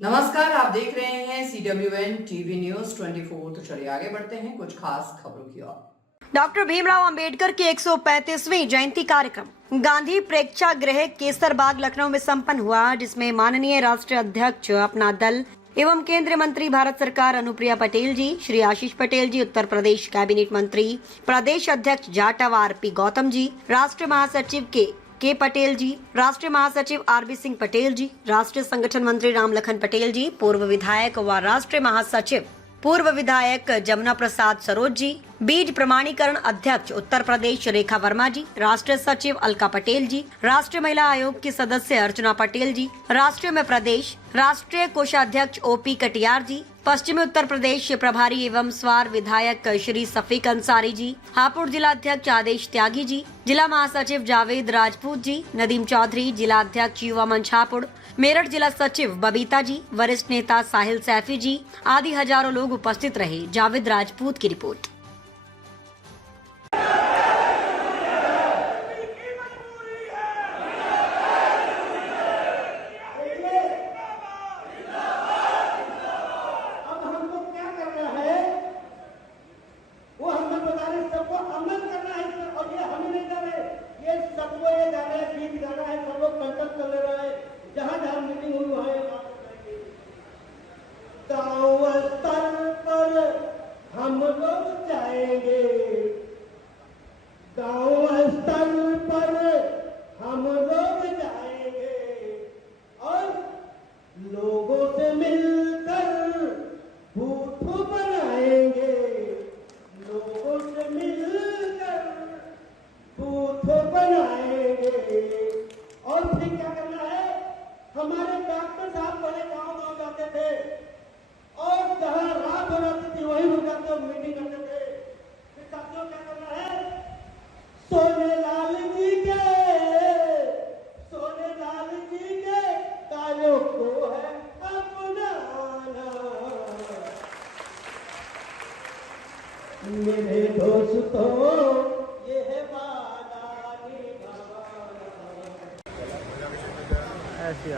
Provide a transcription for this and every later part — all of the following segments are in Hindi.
नमस्कार, आप देख रहे हैं CWN टीवी न्यूज 24। तो चलिए आगे बढ़ते हैं कुछ खास खबरों की ओर। डॉक्टर भीमराव अंबेडकर की 135वीं जयंती कार्यक्रम गांधी प्रेक्षागृह केसरबाग लखनऊ में संपन्न हुआ, जिसमें माननीय राष्ट्रीय अध्यक्ष, अपना दल एवं केंद्रीय मंत्री भारत सरकार अनुप्रिया पटेल जी, श्री आशीष पटेल जी, उत्तर प्रदेश कैबिनेट मंत्री, प्रदेश अध्यक्ष जाटव RP गौतम जी, राष्ट्रीय महासचिव के पटेल जी, राष्ट्रीय महासचिव RB सिंह पटेल जी, राष्ट्रीय संगठन मंत्री रामलखन पटेल जी, पूर्व विधायक व राष्ट्रीय महासचिव पूर्व विधायक जमुना प्रसाद सरोज जी, बीज प्रमाणीकरण अध्यक्ष उत्तर प्रदेश रेखा वर्मा जी, राष्ट्रीय सचिव अलका पटेल जी, राष्ट्रीय महिला आयोग की सदस्य अर्चना पटेल जी, राष्ट्रीय में प्रदेश राष्ट्रीय कोषाध्यक्ष OP कटियार जी, पश्चिमी उत्तर प्रदेश प्रभारी एवं स्वार विधायक श्री सफीक अंसारी जी, हापुड़ जिला अध्यक्ष आदेश त्यागी जी, जिला महासचिव जावेद राजपूत जी, नदीम चौधरी जिला अध्यक्ष युवा मंच हापुड़, मेरठ जिला सचिव बबीता जी, वरिष्ठ नेता साहिल सैफी जी आदि हजारों लोग उपस्थित रहे। जावेद राजपूत की रिपोर्ट। गाँव स्तर पर हम लोग जाएंगे, गाँव स्तर पर हम लोग जाएंगे और लोगों से मिलकर बूथ बनाएंगे, लोगों से मिलकर बूथ बनाएंगे। और फिर क्या करना है, हमारे डॉक्टर साहब पहले गाँव जाते थे और जहाँ रात हो जाती थी वही रुक जाते मीटिंग करते थे। फिर साथियों क्या करना है, सोनेलाल जी के कार्यों को है अपनाना। मेरे दोस्तों ये है वादा निभाना। ऐसी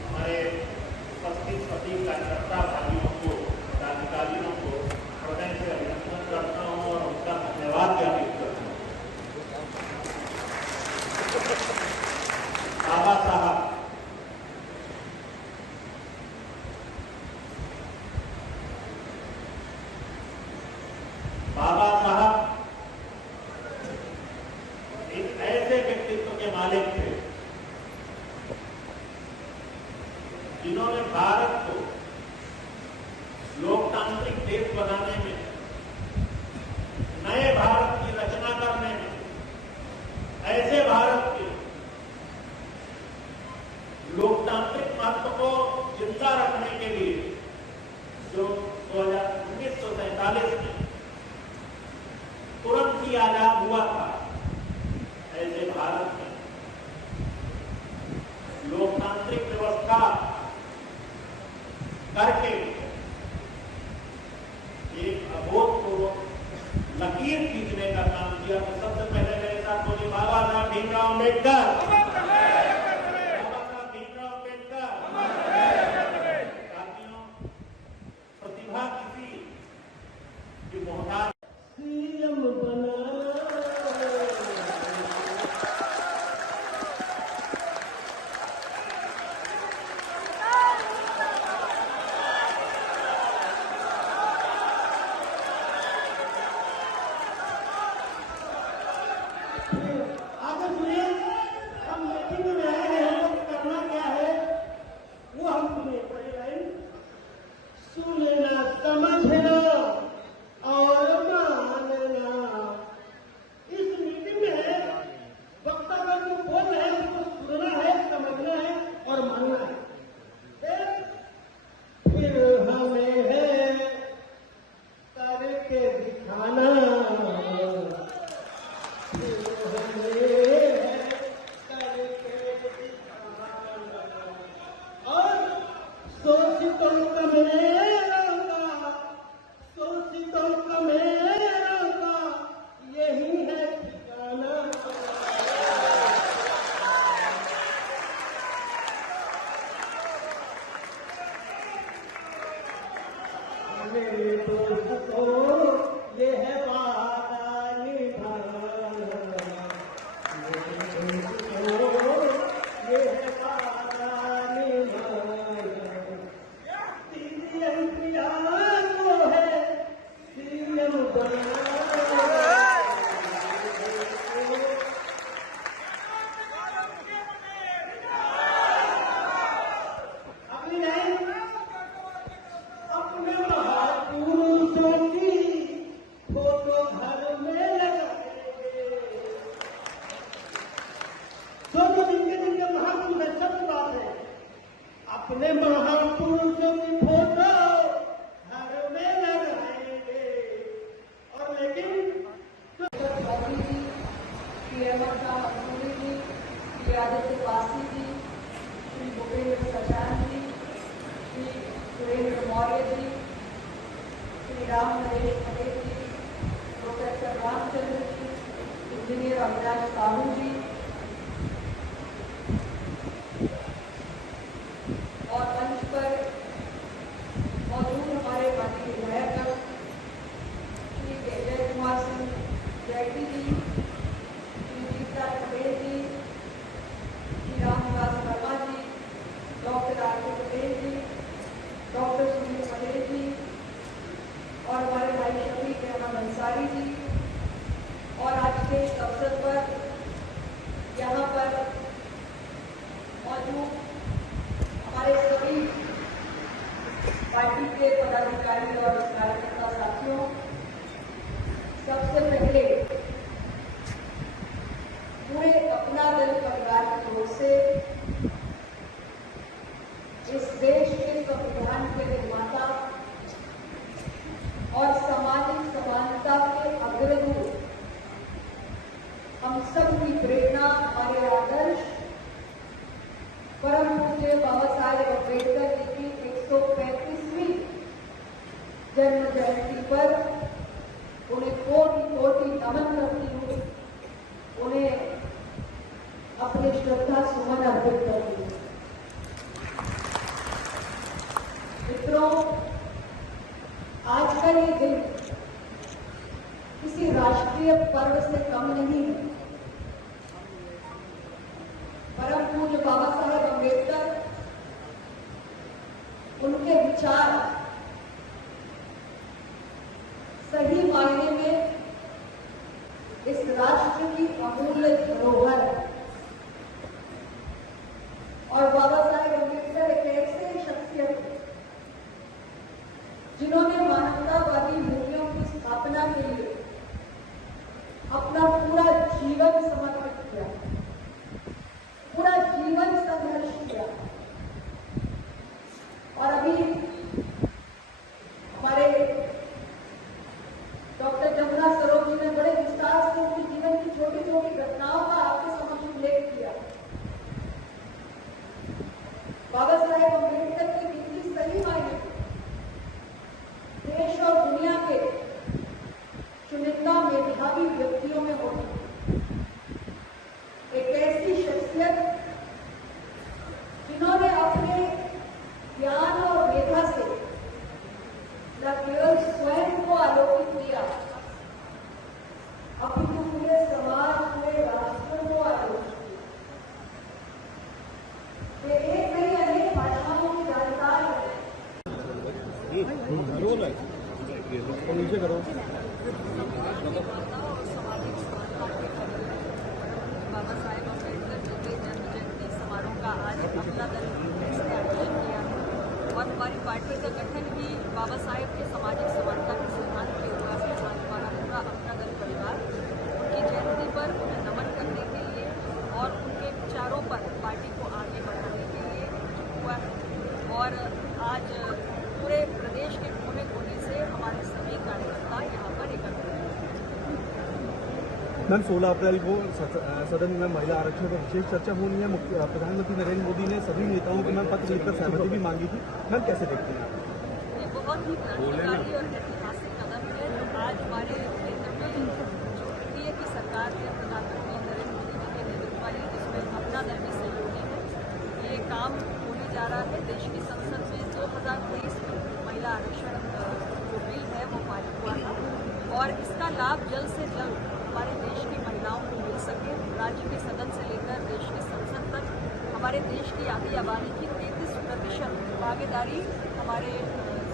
हमारे उपस्थित सभी कार्यकर्ता भाइयों को, पदाधिकारियों को हृदय से अभिनंदन करता हूँ और उनका धन्यवाद ज्ञापित करता हूँ। बाबा साहब एक ऐसे व्यक्तित्व के मालिक थे जिन्होंने भारत को लोकतांत्रिक देश बनाने में, नए भारत की रचना करने में, ऐसे भारत के लोकतांत्रिक महत्व को जिंदा रखने के लिए जो 1947 में तुरंत ही आजाद हुआ था, ऐसे भारत में लोकतांत्रिक व्यवस्था करके एक अभूतपूर्व लकीर खींचने का काम किया। तो सबसे पहले मेरे साथ बोले बाबा साहब भीमराव अम्बेडकर। साथियों, प्रतिभा किसी की मोहताज अपने महापुरुषों की फोटो घर में लगाएंगे। और लेकिन मोदी जी, श्री अहमद शाह मंसूरी जी, श्री आदित्य पासी जी, श्री भूपेंद्र सचान जी, श्री सुरेंद्र मौर्य जी, श्री राम नरेश पटेल जी, प्रोफेसर रामचंद्र जी, इंजीनियर अविनाश साहू जी और मंच पर मौजूद हमारे माननीय विधायक श्री जय कुमार सिंह जैटी जी, श्री गीता पटेल जी, श्री रामनिवास वर्मा जी, डॉक्टर आर.के. पटेल जी, डॉक्टर सुनील पटेल जी और हमारे भाई शफीक अहमद अंसारी जी। और आज के इस अवसर पर यहाँ पर मौजूद हमारे सभी पार्टी के पदाधिकारी और कार्यकर्ता साथियों, सबसे पहले पूरे अपना दल परिवार की ओर से इस देश के संविधान के निर्माता और सामाजिक समानता के अग्रदूत, हम सब की प्रेरणा, हमारे आदर्श परम पूज्य बाबा साहेब अम्बेडकर जी की 135वीं जन्म जयंती पर उन्हें कोटि कोटि नमन करती हूँ, उन्हें अपने श्रद्धा सुमन अर्पित करती हूँ। मित्रों, आज का ये दिन किसी राष्ट्रीय पर्व से कम नहीं है। परम पूज्य बाबा साहेब अम्बेडकर, उनके विचार सही मायने में इस राष्ट्र की अमूल्य धरोहर है। और बाबा साहेब अम्बेडकर एक ऐसे शख्सियत थे जिन्होंने मानवतावादी मूल्यों की स्थापना के लिए अपना पूरा जीवन समर्पित किया, पूरा जीवन संघर्ष किया। और अभी हमारे डॉक्टर जमुना सरोज जी ने बड़े विस्तार से उनके जीवन की छोटी छोटी घटनाओं का आपके समक्ष उल्लेख किया। बाबा साहेब अम्बेडकर की नीति सही मायने देश और दुनिया के चुनिंदा मेधावी व्यक्तियों में होती, एक ऐसी शख्सियत जिन्होंने अपने ज्ञान और मेधा से न केवल स्वयं को आलोकित किया, अपितु पूरे समाज, पूरे राष्ट्र को आलोकित किया। वे एक नहीं अनेक भाषाओं की जानकार है। नीचे करो। बाबा साहेब अम्बेडकर जी के जन्म जयंती समारोह का आज अपना दल ने आयोजन किया और हमारी पार्टी का गठन ही बाबा साहेब के सामाजिक समानता के सिद्धांत के विकास के साथ हमारा पूरा अपना दल परिवार उनकी जयंती पर उन्हें नमन करने के लिए और उनके विचारों पर पार्टी को आगे बढ़ाने के लिए हुआ है। और आज पूरे प्रदेश के कोने कोने से हमारे सभी कार्यकर्ता यहाँ पर एकत्रित हैं। मैम 16 अप्रैल को सदन में महिला आरक्षण पर विशेष चर्चा होनी है। प्रधानमंत्री नरेंद्र मोदी ने सभी नेताओं को मैम पत्र लिखकर सहमति भी मांगी थी। मैम कैसे देखते हैं? ये बहुत ही क्रांतिकारी और ऐतिहासिक कदम है जो आज हमारे केंद्र में जो एनडीए की सरकार है, प्रधानमंत्री नरेंद्र मोदी जी के नेतृत्व वाली, जिसमें अपना दल भी सहयोगी है। ये काम होने जा रहा है। देश की संसद में 2023 में महिला आरक्षण जो बिल है वो पारित हुआ था और इसका लाभ जल्द से जल्द हमारे देश की महिलाओं को मिल सके। राज्य के सदन से लेकर देश की संसद तक हमारे देश की आधी आबादी की 33% भागीदारी हमारे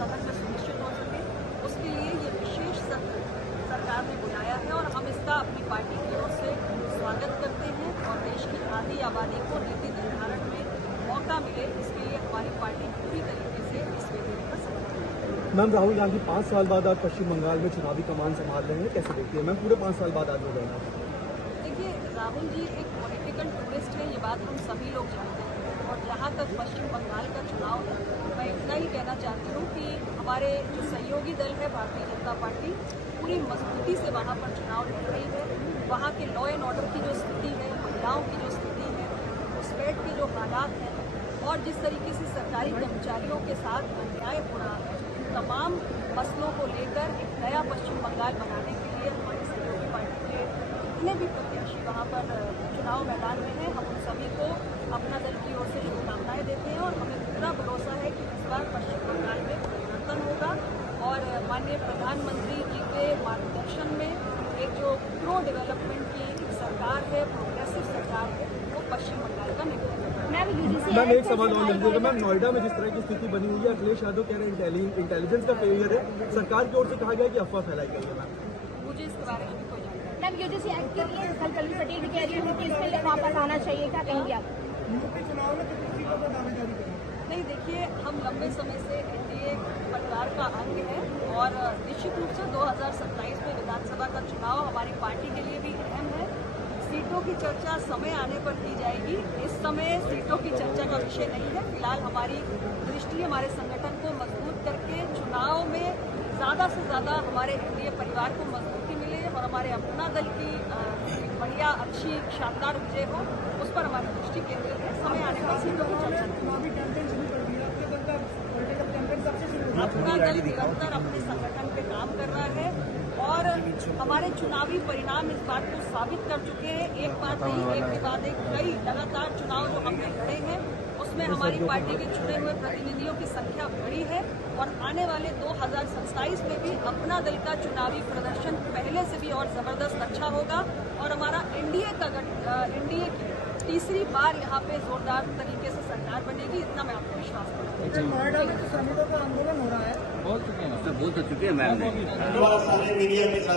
सदन में सुनिश्चित हो सके, उसके लिए ये विशेष सत्र सरकार ने बुलाया है और हम इसका अपनी पार्टी की ओर से स्वागत करते हैं और देश की आधी आबादी को नीति निर्धारण में मौका मिले, इसके लिए हमारी पार्टी पूरी तरीके से इस विधेयक का समर्थन करती है। मैम राहुल गांधी 5 साल बाद आज पश्चिम बंगाल में चुनावी कमान संभाल रहे हैं, कैसे देखती है मैम? पूरे 5 साल बाद आज हो गए। देखिए, राहुल जी एक पॉलिटिकल टूरिस्ट है, ये बात हम सभी लोग जानते हैं। और जहाँ तक पश्चिम बंगाल का चुनाव है, मैं इतना ही कहना चाहती हूँ कि हमारे जो सहयोगी दल है भारतीय जनता पार्टी पूरी मजबूती से वहाँ पर चुनाव लड़ रही है। वहाँ के लॉ एंड ऑर्डर की जो स्थिति है, महिलाओं की जो स्थिति है, घुसपैठ के जो हालात हैं और जिस तरीके से सरकारी कर्मचारियों के साथ अन्याय हो रहा है, तमाम मसलों को लेकर एक नया पश्चिम बंगाल बनाने के लिए हमारी सहयोगी पार्टी के जितने भी प्रत्याशी वहाँ पर चुनाव मैदान में हैं, हम उन सभी को अपना दल की ओर से शुभकामनाएं देते हैं और हमें पूरा भरोसा है कि इस बार पश्चिम बंगाल में परिवर्तन होगा और माननीय प्रधानमंत्री जी के मार्गदर्शन में एक जो प्रो डेवलपमेंट की सरकार है, प्रोग्रेसिव सरकार है, वो पश्चिम बंगाल का नेतृत्व करेगी। मैम एक सवाल और मिल जाएगा। मैम नोएडा में जिस तरह की स्थिति बनी हुई है, अखिलेश यादव कह रहे हैं इंटेलिजेंस का फेलियर है, सरकार की ओर से कहा गया कि अफवाह फैलाई गई है। मुझे इसके बारे में कोई जानकारी मैम यूजीसी एक्ट के लिए कल कल पटेल भी कह रही है कि इसके लिए वापस आना चाहिए, क्या कहेंगे आप? नहीं, देखिए, हम लंबे समय से एनडीए परिवार का अंग है और निश्चित रूप से 2027 में विधानसभा का चुनाव हमारी पार्टी के लिए भी अहम है। सीटों की चर्चा समय आने पर की जाएगी। इस समय सीटों की चर्चा का विषय नहीं है। फिलहाल हमारी दृष्टि हमारे संगठन को मजबूत करके चुनाव में ज़्यादा से ज़्यादा हमारे एनडीए परिवार को मजबूती मिले और हमारे अपना दल की बढ़िया अच्छी शानदार विजय हो, उस पर हमारी दृष्टि केंद्रित है। समय आने पर सीटों की चर्चा अपना दल निरंतर अपने संगठन पे काम कर रहा है और हमारे चुनावी परिणाम इस बात को साबित कर चुके हैं। एक बात नहीं, एक के बाद एक कई लगातार चुनाव जो हमने लड़े हैं उसमें हमारी पार्टी के चुने हुए प्रतिनिधियों की संख्या बढ़ी है और आने वाले 2027 में भी अपना दल का चुनावी प्रदर्शन पहले से भी और जबरदस्त अच्छा होगा और हमारा एनडीए की तीसरी बार यहाँ पे जोरदार तरीके से सरकार बनेगी, इतना मैं आपको विश्वास करती हूँ। नोएडा में तो श्रमिकों का आंदोलन हो रहा है। बोल चुके हैं, बोल तो चुके हैं मैम। सारे मीडिया के साथ